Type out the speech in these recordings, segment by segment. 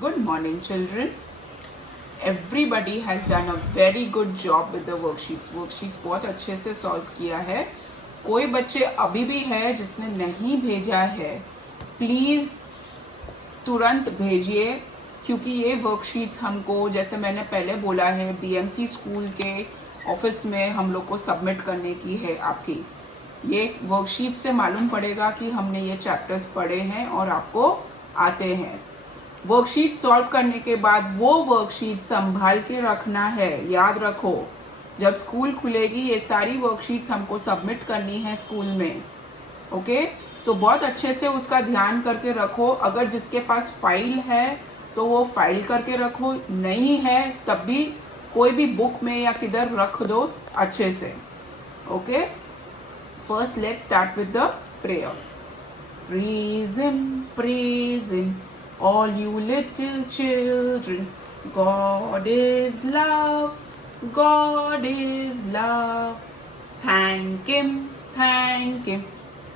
Good morning, children. Everybody has done a very good job with the worksheets. Worksheets बहुत अच्छे से solve किया है. कोई बच्चे अभी भी है जिसने नहीं भेजा है, प्लीज़ तुरंत भेजिए, क्योंकि ये वर्कशीट्स हमको, जैसे मैंने पहले बोला है, बीएमसी स्कूल के ऑफिस में हम लोग को सबमिट करने की है आपकी. ये वर्कशीट से मालूम पड़ेगा कि हमने ये चैप्टर्स पढ़े हैं और आपको आते हैं. वर्कशीट सॉल्व करने के बाद वो वर्कशीट संभाल के रखना है. याद रखो, जब स्कूल खुलेगी ये सारी वर्कशीट्स हमको सबमिट करनी है स्कूल में. ओके, सो बहुत अच्छे से उसका ध्यान करके रखो. अगर जिसके पास फाइल है तो वो फाइल करके रखो, नहीं है तब भी कोई भी बुक में या किधर रख दो अच्छे से. Okay, first let's start with the prayer. Praise Him, praise Him, all you little children. God is love, God is love. Thank Him,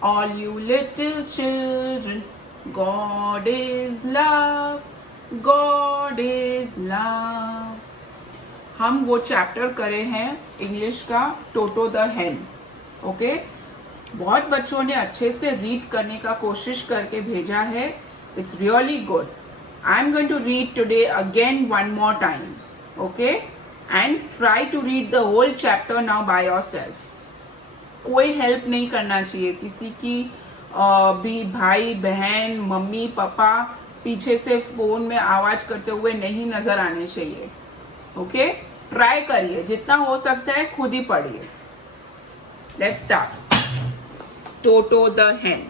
all you little children. God is love, God is love. हम वो chapter करे हैं English का, टोटो the hen. Okay, बहुत बच्चों ने अच्छे से रीड करने का कोशिश करके भेजा है. It's really good. I am going to read today again one more time. Okay, and try to read the whole chapter now by yourself. कोई हेल्प नहीं करना चाहिए. किसी की भी भाई बहन मम्मी पापा पीछे से फोन में आवाज करते हुए नहीं नजर आने चाहिए. ओके, ट्राई करिए, जितना हो सकता है खुद ही पढ़िए. Let's start. Toto the hen.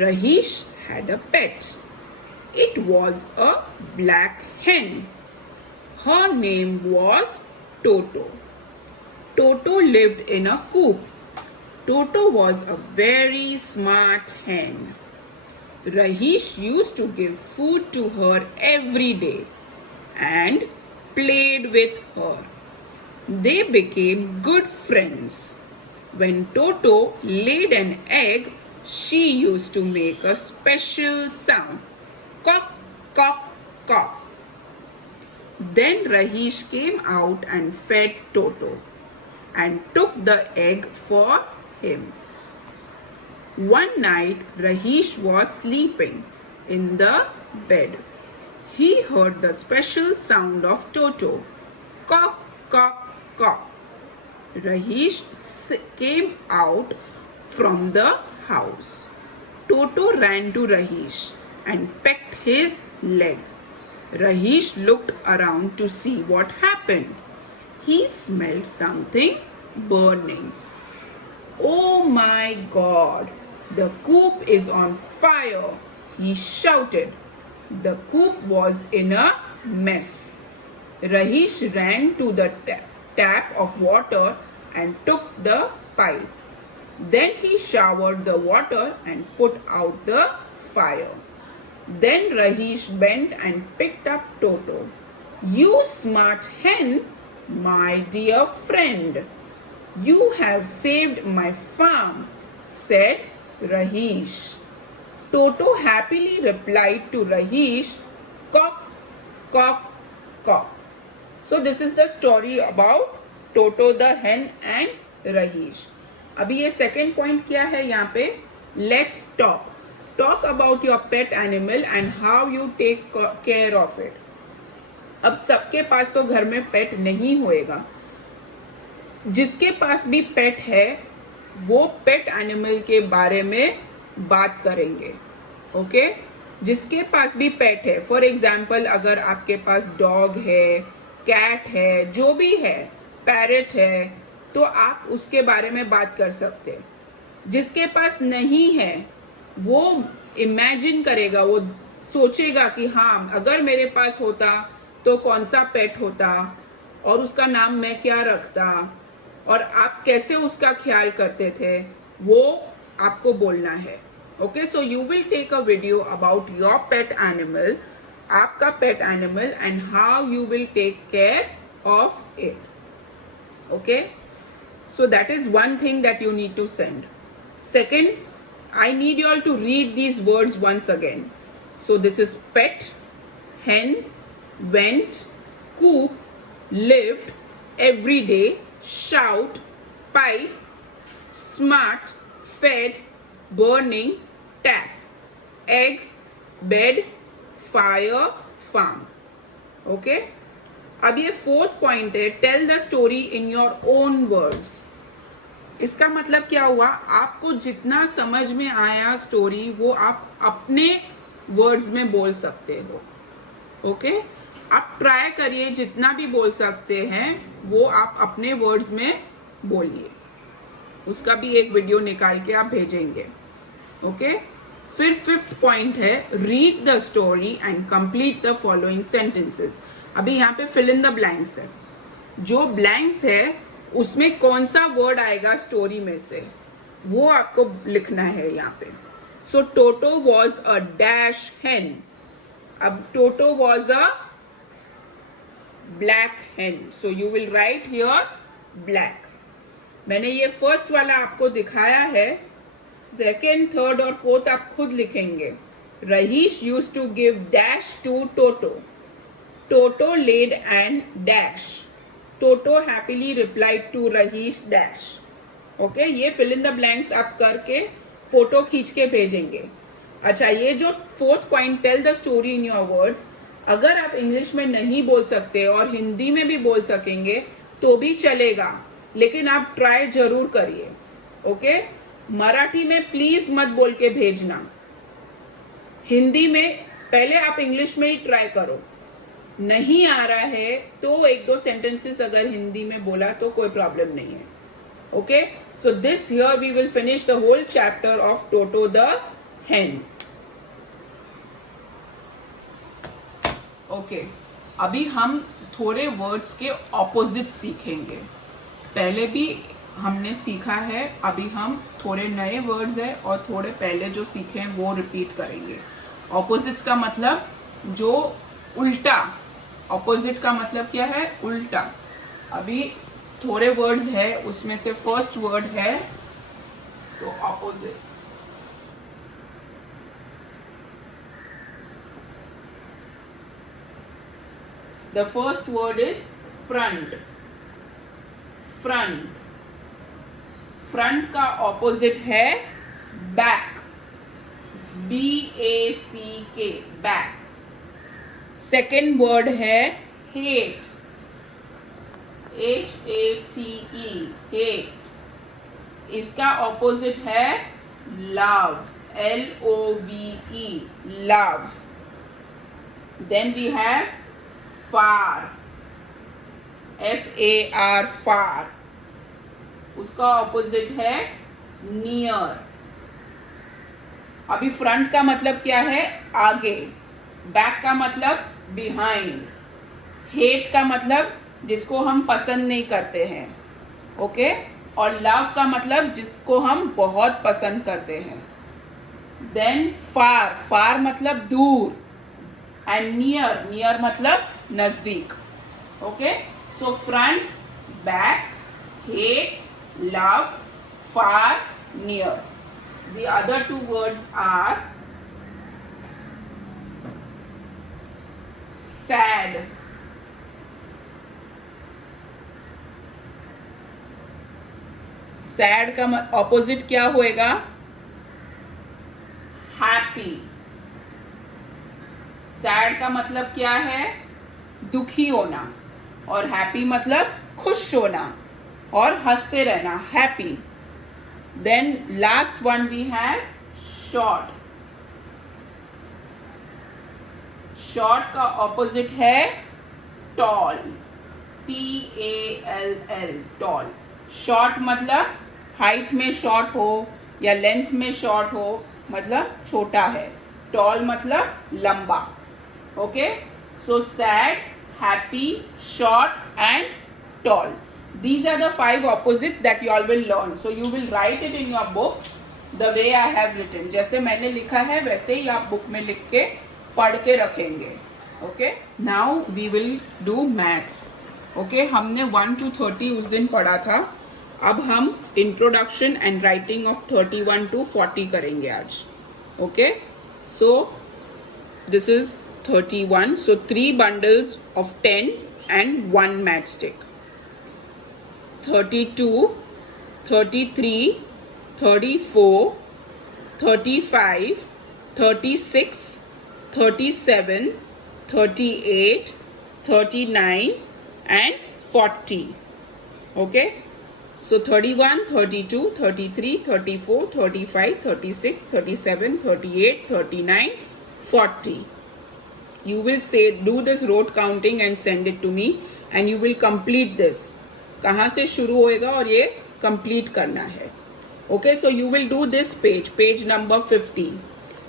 Rahish had a pet. It was a black hen. Her name was Toto. Toto lived in a coop. Toto was a very smart hen. Rahish used to give food to her every day and played with her. They became good friends. When Toto laid an egg, she used to make a special sound. Cock, cock, cock. Then Rahish came out and fed Toto and took the egg for him. One night, Rahish was sleeping in the bed. He heard the special sound of Toto. Cock, cock, cock. Rahish came out from the house. Toto ran to Rahish and pecked his leg. Rahish looked around to see what happened. He smelled something burning. Oh my God! The coop is on fire! He shouted. The coop was in a mess. Rahish ran to the tap of water and took the pipe. Then he showered the water and put out the fire. Then Rahish bent and picked up Toto. You smart hen, my dear friend. You have saved my farm, said Rahish. Toto happily replied to Rahish, cock, cock, cock. So this is the story about Toto the hen and Rahish. अभी ये second point क्या है यहाँ पे? Let's talk about your pet animal and how you take care of it. अब सबके पास तो घर में पेट नहीं होएगा. जिसके पास भी पेट है वो पेट एनिमल के बारे में बात करेंगे. ओके, जिसके पास भी पेट है, फॉर एग्जाम्पल अगर आपके पास डॉग है, कैट है, जो भी है, पैरेट है, तो आप उसके बारे में बात कर सकते हैं. जिसके पास नहीं है वो इमेजिन करेगा, वो सोचेगा कि हाँ अगर मेरे पास होता तो कौन सा पेट होता और उसका नाम मैं क्या रखता और आप कैसे उसका ख्याल करते थे, वो आपको बोलना है. Okay, so you will take a video about your pet animal, आपका pet animal, and how you will take care of it. Okay, so that is one thing that you need to send. Second, I need you all to read these words once again. So this is pet, hen, went, cook, lived, everyday, shout, pipe, smart, fed, burning, tap, egg, bed, fire, farm. Okay अब ये fourth point है, tell the story in your own words. इसका मतलब क्या हुआ, आपको जितना समझ में आया स्टोरी वो आप अपने वर्ड्स में बोल सकते हो. ओके आप ट्राई करिए, जितना भी बोल सकते हैं वो आप अपने वर्ड्स में बोलिए. उसका भी एक वीडियो निकाल के आप भेजेंगे. ओके फिर फिफ्थ पॉइंट है, read the story and complete the following sentences. अभी यहाँ पे फिल इन द ब्लैंक्स है. जो ब्लैंक्स है उसमें कौन सा वर्ड आएगा स्टोरी में से वो आपको लिखना है यहाँ पे. सो टोटो वॉज अ डैश हेन. अब टोटो वॉज अ ब्लैक हेन, सो you will write here black. मैंने ये फर्स्ट वाला आपको दिखाया है, सेकेंड, थर्ड और फोर्थ आप खुद लिखेंगे. Rahish used to give dash to Toto. Toto led and dash. Toto happily replied to Rahish dash. Okay ये फिल इन द ब्लैंक्स आप करके फोटो खींच के भेजेंगे. अच्छा ये जो fourth point, tell the story in your words, अगर आप इंग्लिश में नहीं बोल सकते और हिंदी में भी बोल सकेंगे तो भी चलेगा, लेकिन आप ट्राई जरूर करिए. ओके मराठी में प्लीज मत बोल के भेजना. हिंदी में पहले आप इंग्लिश में ही ट्राई करो. नहीं आ रहा है तो एक दो सेंटेंसेस अगर हिंदी में बोला तो कोई प्रॉब्लम नहीं है. Okay so this here we will finish the whole chapter of Toto the hen. Okay अभी हम थोड़े वर्ड्स के ऑपोजिट सीखेंगे. पहले भी हमने सीखा है, अभी हम थोड़े नए वर्ड्स है और थोड़े पहले जो सीखे हैं वो रिपीट करेंगे. ऑपोजिट्स का मतलब जो उल्टा. ऑपोजिट का मतलब क्या है, उल्टा. अभी थोड़े वर्ड्स है उसमें से फर्स्ट वर्ड है सो opposites. The first word is front. Front. Front का opposite है back. B-A-C-K. Back. Second word है hate. H-A-T-E. Hate. इसका opposite है love. L-O-V-E. Love. Then we have far. F-A-R. far. उसका ऑपोजिट है नियर. अभी front का मतलब क्या है, आगे. बैक का मतलब बिहाइंड. हेट का मतलब जिसको हम पसंद नहीं करते हैं. ओके और लव का मतलब जिसको हम बहुत पसंद करते हैं. देन फार. फार मतलब दूर. And near. नियर मतलब नजदीक. Okay so front, back, hate, love, far, near. The other two words are sad. Sad का ऑपोजिट क्या होएगा, हैप्पी. सैड का मतलब क्या है, दुखी होना. और हैप्पी मतलब खुश होना और हंसते रहना, happy. Then last one we have short. Short का ऑपोजिट है टॉल. T-A-L-L. टॉल. शॉर्ट मतलब हाइट में शॉर्ट हो या लेंथ में शॉर्ट हो, मतलब छोटा है. टॉल मतलब लंबा. Okay, so sad, happy, short and tall. These are the 5 opposites that you all will learn. So you will write it in your books the way I have written. जैसे मैंने लिखा है वैसे ही आप बुक में लिख के पढ़ के रखेंगे. Okay, now we will do maths. Okay, हमने 1 to 30 उस दिन पढ़ा था. अब हम introduction and writing of 31 to 40 करेंगे आज. Okay, so this is 31. So 3 bundles of 10 and 1 matchstick. 32, 33, 34, 35, 36, 37, 38, 39 and 40. Okay. So 31, 32, 33, 34, 35, 36, 37, 38, 39, 40. You will say, do this rote counting and send it to me and you will complete this. कहाँ से शुरू होएगा और ये complete करना है. Okay, so you will do this page, page number 50.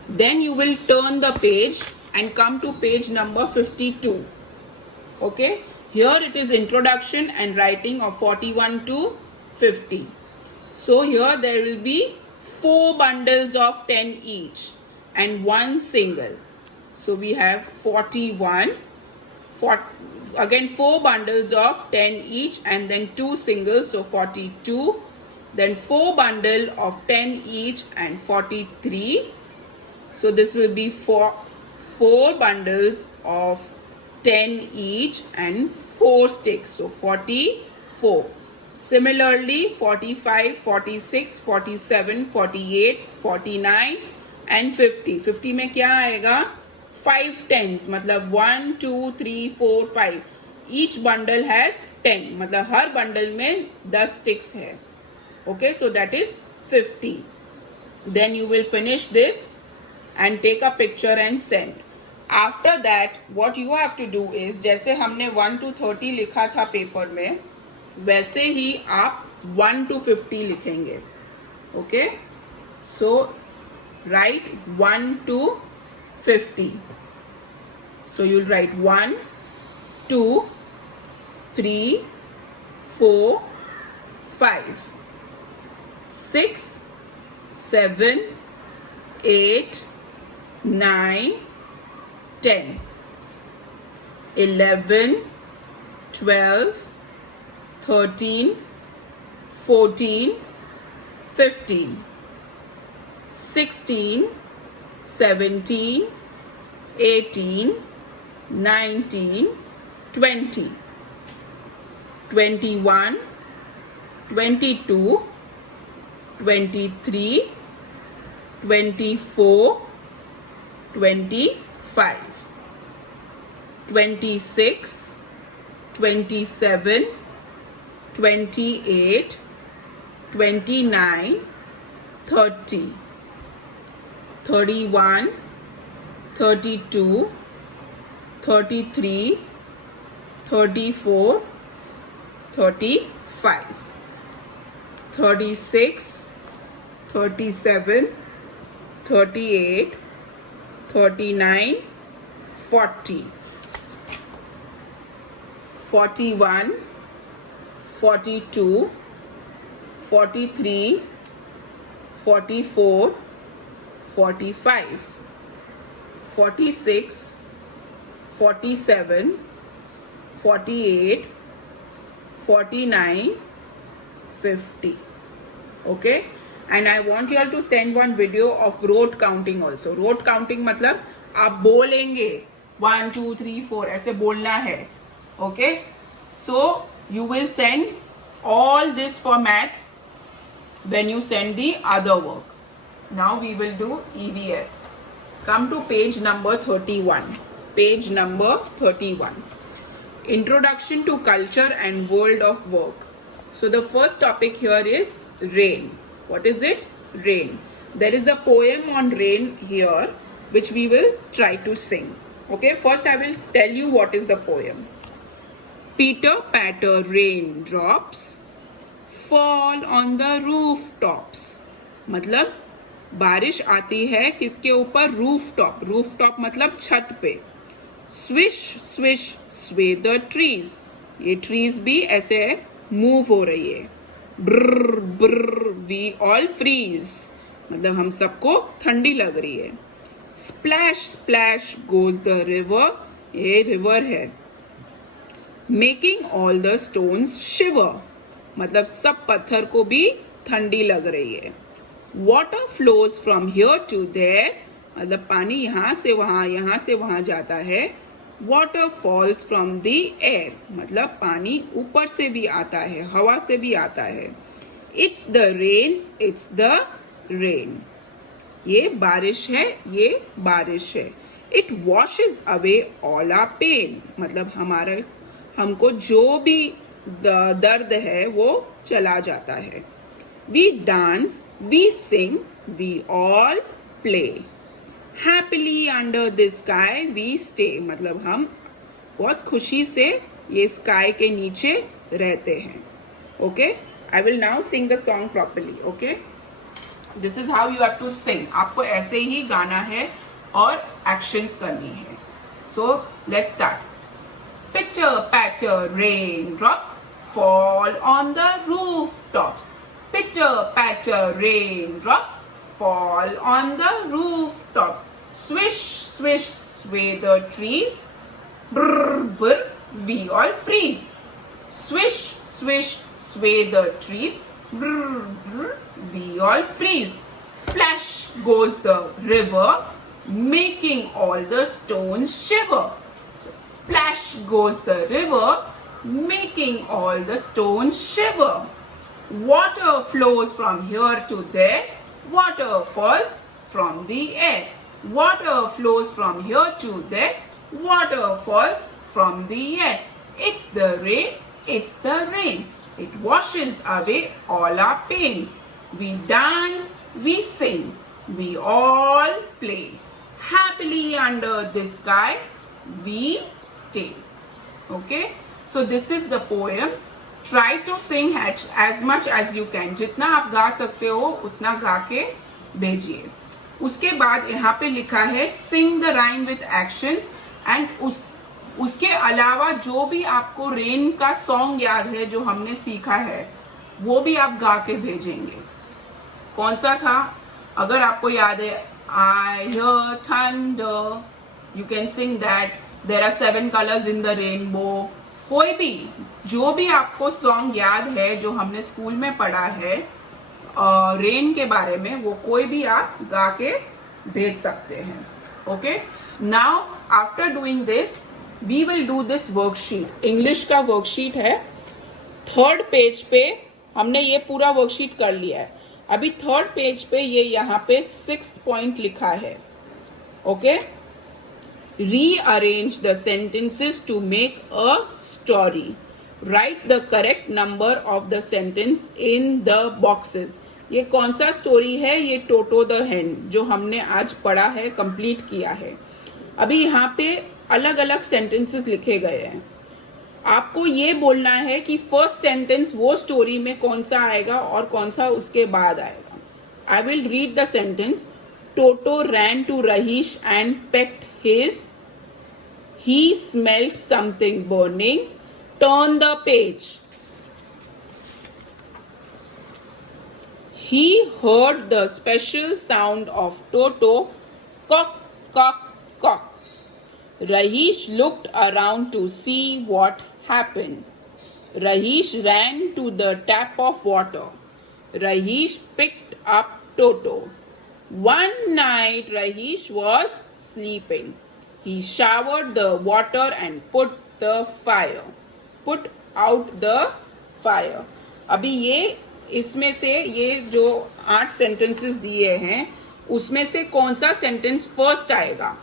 Then you will turn the page and come to page number 52. Okay, here it is introduction and writing of 41 to 50. So here there will be 4 bundles of 10 each and 1 single. So we have 41, again 4 bundles of 10 each and then 2 singles, so 42. Then 4 bundle of 10 each and 43. So this will be 4 bundles of 10 each and 4 sticks, so 44. Similarly 45, 46, 47, 48, 49 and 50. 50 में क्या आएगा? 5 tens, मतलब 1, 2, 3, 4, 5. Each bundle has 10, मतलब हर bundle में 10 sticks है. Okay, so that is 50. Then you will finish this and take a picture and send. After that, what you have to do is, जैसे हमने 1 to 30 लिखा था पेपर में, वैसे ही आप 1 to 50 लिखेंगे. Okay, so write 1 to 50. So you'll write 1, 2, 3, 4, 5, 6, 7, 8, 9, 10, 11, 12, 13, 14, 15, 16, 17, 18, 19, 20, 21, 22, 23, 24, 25, 26, 27, 28, 29, 30, 31, 32, 33, 34, 35, 36, 37, 38, 39, 40, 41, 42, 43, 44, 45, 46, 47, 48, 49, 50. Okay, and I want you all to send one video of rote counting also. Rote counting मतलब आप बोलेंगे 1, 2, 3, 4 ऐसे बोलना है. Okay, so you will send all this for maths when you send the other work. Now we will do EVS. Come to page number 31. Page number 31. Introduction to Culture and World of Work. So the first topic here is rain. What is it? Rain. There is a poem on rain here which we will try to sing. Okay, first I will tell you what is the poem. Pitter patter raindrops fall on the rooftops. मतलब बारिश आती है किसके ऊपर? Rooftop. Rooftop मतलब छत पे. Swish swish स्वे द ट्रीज. ये ट्रीज भी ऐसे मूव हो रही है. ब्र ब्र वी ऑल फ्रीज. मतलब हम सबको ठंडी लग रही है. Splash splash goes the river. ये रिवर है. मेकिंग ऑल द स्टोन्स शिवर. मतलब सब पत्थर को भी ठंडी लग रही है. Water flows from here to there, मतलब पानी यहाँ से वहां जाता है. Water falls from the air, मतलब पानी ऊपर से भी आता है, हवा से भी आता है. It's the rain, it's the rain. ये बारिश है, ये बारिश है. It washes away all our pain, मतलब हमको जो भी दर्द है वो चला जाता है. We dance, we sing, we all play. Happily under the sky we stay, मतलब हम बहुत खुशी से ये स्काई के नीचे रहते हैं. Okay, I will now sing the song properly. Okay, this is how you have to sing. आपको ऐसे ही गाना है और एक्शंस करनी है. So let's start. Pitter patter raindrops fall on the rooftops. Pitter patter raindrops fall on the rooftops. Swish swish sway the trees. Brr brr we all freeze. Swish swish sway the trees. Brr brr we all freeze. Splash goes the river, making all the stones shiver. Splash goes the river, making all the stones shiver. Water flows from here to there, water falls from the air. Water flows from here to there, water falls from the air. It's the rain, it's the rain. It washes away all our pain. We dance, we sing, we all play. Happily under the sky, we stay. Okay, so this is the poem. Try to sing as much as you can. जितना आप गा सकते हो उतना गा के भेजिए. उसके बाद यहाँ पे लिखा है sing the rhyme with actions, and उसके अलावा जो भी आपको रेन का सॉन्ग याद है जो हमने सीखा है वो भी आप गा के भेजेंगे. कौन सा था? अगर आपको याद है I hear thunder, you can sing that. There are 7 colors in the rainbow. कोई भी जो भी आपको सॉन्ग याद है जो हमने स्कूल में पढ़ा है रेन के बारे में, वो कोई भी आप गा के भेज सकते हैं. Okay, now after doing this we will do this worksheet. English का वर्कशीट है. 3rd पेज पे हमने ये पूरा वर्कशीट कर लिया है. अभी 3rd पेज पे ये यहाँ पे 6th पॉइंट लिखा है. Okay, rearrange the sentences to make a story. Write the correct number of the sentence in the boxes. ये कौन सा स्टोरी है? ये टोटो द hen जो हमने आज पढ़ा है, कंप्लीट किया है. अभी यहाँ पे अलग अलग सेंटेंसेस लिखे गए हैं. आपको ये बोलना है कि फर्स्ट सेंटेंस वो स्टोरी में कौन सा आएगा और कौन सा उसके बाद आएगा. I will read the sentence. Toto ran to Rahish and pecked his. He smelt something burning. Turn the page. He heard the special sound of Toto. Cock, cock, cock. Rahish looked around to see what happened. Rahish ran to the tap of water. Rahish picked up Toto. One night Rahish was sleeping. He showered the water and put out the fire. अभी इसमें से ये जो 8 sentences दिए हैं उसमें से कौन सा सेंटेंस फर्स्ट आएगा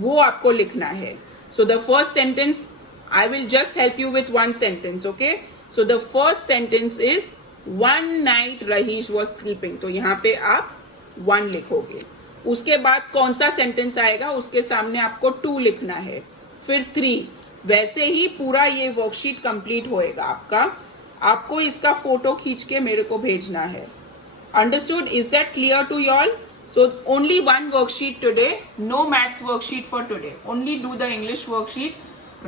वो आपको लिखना है. So the first sentence, I will just help you with 1 sentence. Okay, so the first sentence is one night Rahish was sleeping. तो यहाँ पे आप 1 लिखोगे. उसके बाद कौन सा सेंटेंस आएगा उसके सामने आपको 2 लिखना है, फिर 3. वैसे ही पूरा ये वर्कशीट कंप्लीट होएगा आपका. आपको इसका फोटो खींच के मेरे को भेजना है. Understood? Is that clear to you all? So only one worksheet today, no maths worksheet for today. Only do the English worksheet,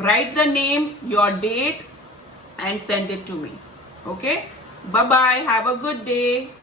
write the name, your date and send it to me. Okay? Bye-bye. Have a good day.